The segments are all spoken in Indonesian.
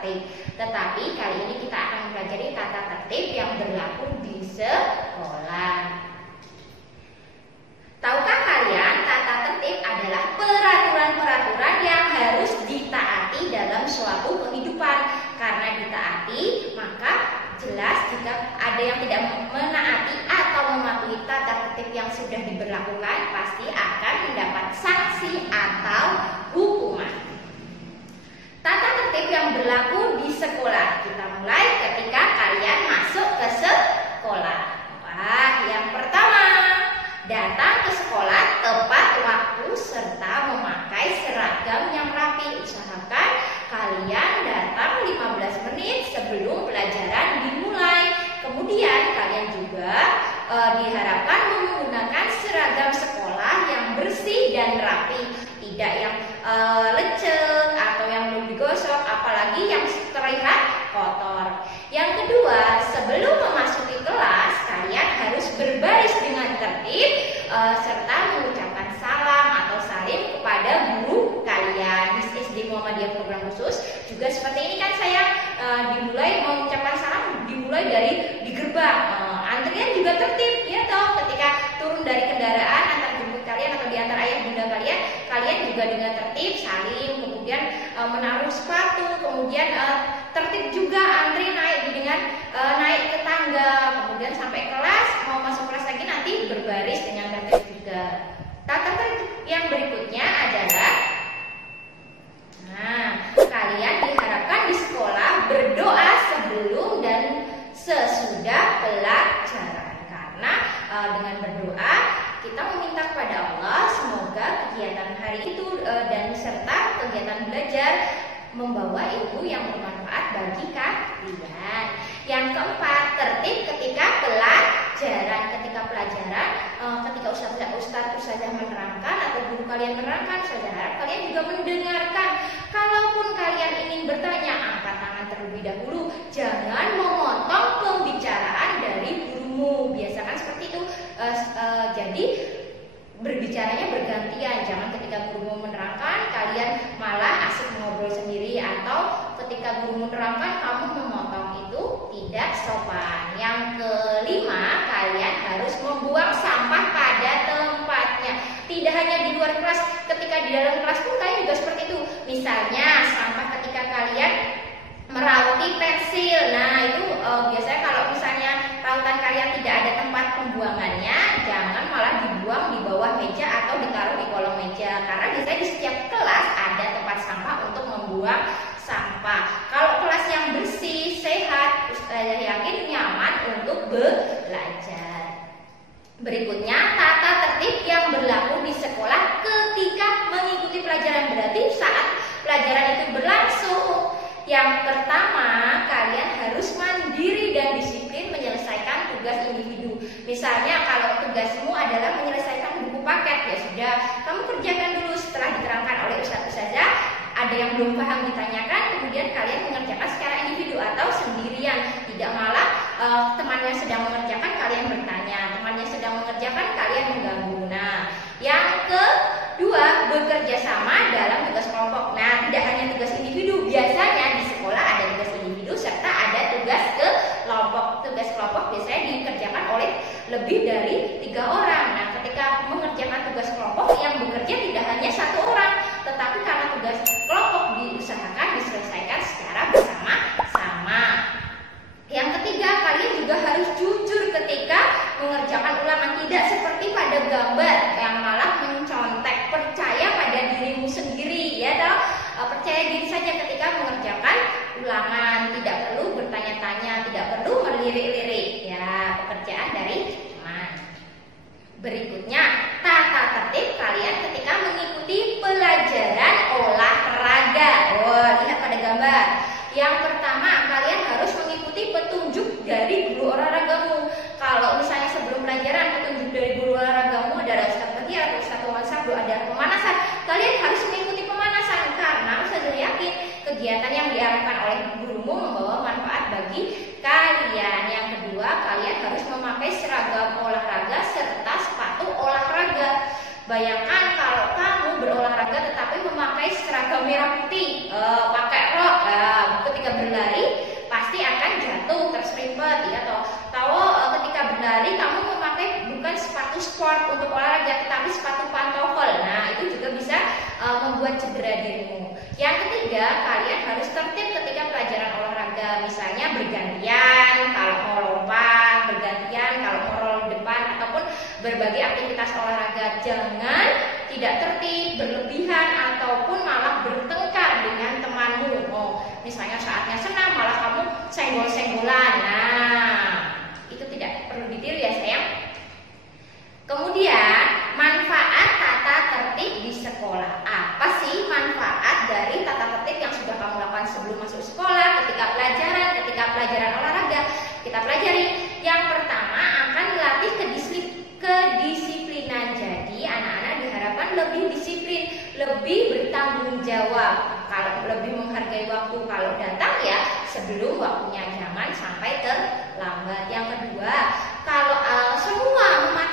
tertib. Tetapi kali ini kita akan mempelajari tata tertib yang berlaku di sekolah. Tahukah kalian, tata tertib adalah peraturan-peraturan yang harus ditaati dalam suatu kehidupan. Karena ditaati, maka jelas jika ada yang tidak menaati atau mematuhi tata tertib yang sudah diberlakukan, pasti akan mendapat sanksi atau hukuman. Tata tertib yang berlaku di sekolah. Kita mulai ketika kalian masuk ke sekolah. Wah, yang pertama, datang ke sekolah tepat waktu serta memakai seragam yang rapi. Usahakan kalian datang 15 menit sebelum pelajaran dimulai. Kemudian kalian juga diharapkan menggunakan seragam sekolah yang bersih dan rapi, tidak yang lecek atau yang belum digosok, apalagi yang terlihat kotor. Yang kedua, sebelum memasuki kelas, kalian harus berbaris dengan tertib serta mengucapkan salam atau salim kepada guru kalian. Di SD Muhammadiyah Program Khusus juga seperti ini kan sayang, dimulai mengucapkan salam dimulai dari di gerbang. Antrian juga tertib, ya toh, ketika turun dari kendaraan antar jemput kalian atau diantar ayah bunda kalian, kalian juga dengan tertib salim, kemudian menaruh sepatu, kemudian tertib juga antri naik dengan naik ke tangga, kemudian sampai kelas, mau masuk kelas lagi nanti berbaris dengan tertib juga. Tata tertib yang berikutnya adalah, kalian diharapkan di sekolah berdoa sebelum dan sesudah pelajaran. Karena dengan berdoa kita meminta kepada Allah semoga kegiatan hari itu dan serta kegiatan belajar membawa ilmu yang bermanfaat bagi kalian. Yang keempat, tertib ketika pelajaran. Ketika ustazah menerangkan atau guru kalian menerangkan, saya harap kalian juga mendengarkan. Kalaupun kalian ingin bertanya, angkat tangan terlebih dahulu. Jangan memotong pembicaraan dari gurumu. Biasakan seperti itu. Jadi berbicaranya bergantian. Jangan ketika gurumu menerangkan kalian malah asik ngobrol sendiri, atau ketika guru menerangkan kamu memotong. Itu tidak sopan. Yang kelima, kalian harus membuang sampah pada tempatnya. Tidak hanya di luar kelas, ketika di dalam kelas pun kalian juga seperti itu. Misalnya sampah ketika kalian merauti pensil. Nah itu biasanya kalau misalnya rautan kalian tidak ada tempat pembuangannya, jangan malah dibuang di bawah meja atau ditaruh di kolong meja. Karena biasanya di setiap kelas ada tempat sampah untuk membuang sampah. Kalau kelas yang bersih, sehat, ustazah yakin nyaman untuk belajar. Berikutnya, tata tertib yang berlaku di sekolah ketika mengikuti pelajaran. Berarti saat pelajaran itu berlangsung. Yang pertama, kalian harus mandiri dan disiplin menyelesaikan tugas individu. Misalnya kalau tugasmu adalah menyelesaikan buku paket, ya sudah, kamu kerjakan dulu. Setelah diterangkan oleh ustazah, ada yang belum paham ditanyakan, kemudian kalian mengerjakan secara individu atau sendirian. Tidak malah temannya sedang mengerjakan, kalian bertanya. Temannya sedang mengerjakan, kalian mengganggu. Nah, yang kedua, bekerja sama dalam tugas kelompok. Nah, tidak hanya tugas individu. Biasanya di sekolah ada tugas individu serta ada tugas kelompok. Tugas kelompok biasanya dikerjakan oleh lebih dari 3 orang. Nah, ketika mengerjakan tugas kelompok, yang bekerja tidak hanya 1 orang, tetapi karena tugas kelompok diusahakan diselesaikan secara bersama-sama. Yang ketiga, kalian juga harus jujur ketika mengerjakan ulangan. Tidak seperti pada gambar yang malah mencontek. Percaya pada dirimu sendiri, ya toh. Percaya diri saja ketika mengerjakan ulangan. Tidak perlu bertanya-tanya, tidak perlu melirik-lirik. Ya, pekerjaan dari teman. Berikutnya, tata tertib kalian ketika mengikuti pelajaran olahraga. Lihat pada gambar. Yang pertama, kalian harus mengikuti petunjuk dari guru olahragamu. Kalau misalnya sebelum pelajaran petunjuk dari guru olahragamu adalah Ustaz Fathia atau Ustaz Wawan Sabdo ada pemanasan, kalian harus mengikuti pemanasan karena saya yakin kegiatan yang diarahkan oleh gurumu membawa manfaat bagi kalian. Yang kedua, kalian harus memakai seragam olahraga serta sepatu olahraga. Bayangkan kalau kamu berolahraga tetapi memakai seragam merah putih, pakai rok, ketika jaket tapi sepatu pantofel. Nah, itu juga bisa membuat cedera dirimu. Yang ketiga, kalian harus tertib ketika pelajaran olahraga. Misalnya bergantian kalau mau lompat, bergantian kalau mau roll depan, ataupun berbagai aktivitas olahraga. Jangan tidak tertib, berlebihan, ataupun malah bertengkar dengan temanmu. Oh, misalnya saatnya senam malah kamu senggol-senggolan. Nah, itu tidak perlu ditiru ya sayang. Kemudian, manfaat tata tertib di sekolah. Apa sih manfaat dari tata tertib yang sudah kamu lakukan sebelum masuk sekolah, ketika pelajaran olahraga? Kita pelajari. Yang pertama akan melatih kedisiplinan. Jadi anak-anak diharapkan lebih disiplin, lebih bertanggung jawab. Kalau lebih menghargai waktu, kalau datang ya sebelum waktunya, jangan sampai terlambat. Yang kedua, kalau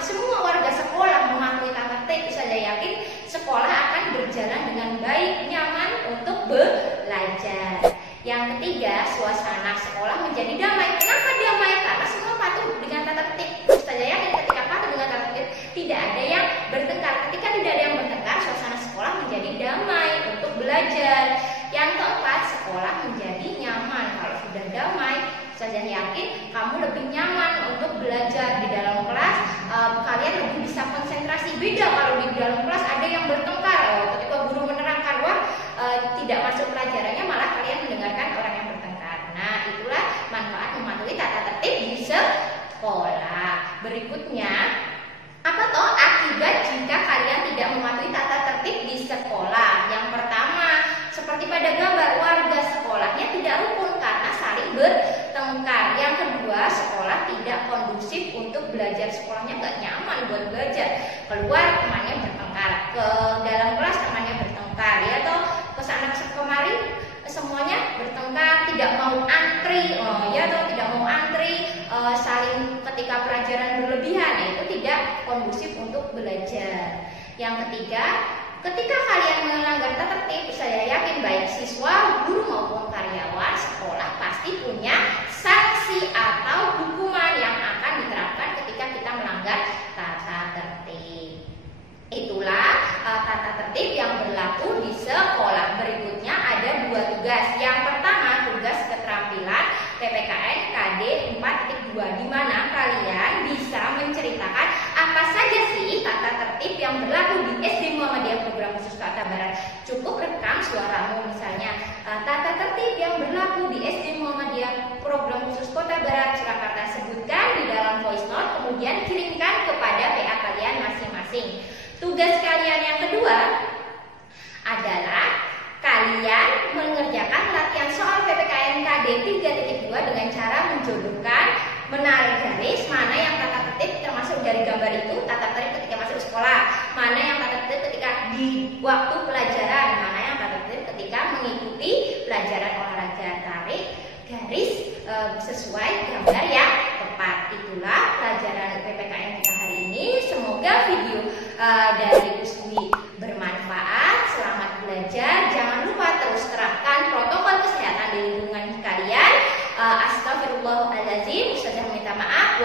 semua warga sekolah mematuhi tata tertib, saya yakin sekolah akan berjalan dengan baik, nyaman untuk belajar. Yang ketiga, suasana sekolah menjadi damai. Kenapa damai? Karena semua patuh dengan tata tertib. Saya yakin ketika patuh dengan tata tertib, tidak ada yang bertengkar. Ketika tidak ada yang bertengkar, suasana sekolah menjadi damai untuk belajar. Yang keempat, sekolah menjadi nyaman. Kalau sudah damai, saya yakin kamu lebih nyaman untuk belajar di dalam kelas. Kalian lebih bisa konsentrasi. Beda kalau di dalam kelas ada yang bertengkar. Ketika guru menerangkan, tidak masuk pelajarannya, malah kalian mendengarkan orang yang bertengkar. Nah, itulah manfaat mematuhi tata tertib di sekolah. Berikutnya, apa toh akibat jika kalian tidak mematuhi tata tertib di sekolah? Yang pertama, seperti pada gambar, warga sekolahnya tidak rukun karena saling bertengkar. Yang kedua, sekolah tidak kondusif untuk belajar. Sekolahnya nggak nyaman buat belajar. Keluar temannya bertengkar, ke dalam kelas temannya bertengkar, ya toh, ke sana kemari semuanya bertengkar, tidak mau antri, tidak mau antri, saling ketika pelajaran berlebihan, itu tidak kondusif untuk belajar. Yang ketiga, ketika kalian melanggar tata tertib, saya yakin baik siswa, guru maupun karyawan sekolah pasti punya sanksi atau hukuman yang akan diterapkan ketika kita melanggar tata tertib. Itulah tata tertib yang berlaku di sekolah. Berikutnya ada 2 tugas. Yang pertama, tugas keterampilan PPKN KD 4.2, di mana kalian bisa menceritakan apa saja sih tata tertib yang berlaku di SD Muhammadiyah Program Khusus Kota Barat. Cukup rekam suaramu, misalnya tata tertib yang berlaku di SD Muhammadiyah Program Khusus Kota Barat Surakarta, sebutkan di dalam voice note, kemudian kirimkan kepada PA kalian masing-masing. Tugas kalian yang kedua adalah kalian mengerjakan latihan soal PPKN KD 3.2 dengan cara menjodohkan, menarik garis mana yang tata tertib termasuk dari gambar itu tata tertib ketika masuk sekolah, mana yang tata tertib ketika di waktu pelajaran, mana yang tata tertib ketika mengikuti pelajaran olahraga. Tarik garis sesuai gambar yang tepat. Itulah pelajaran PPKN kita hari ini. Semoga video dari Uswi bermanfaat. Selamat belajar. Jangan lupa terus terapkan protokol kesehatan di lingkungan kalian. Astagfirullahaladzim. Saya minta maaf.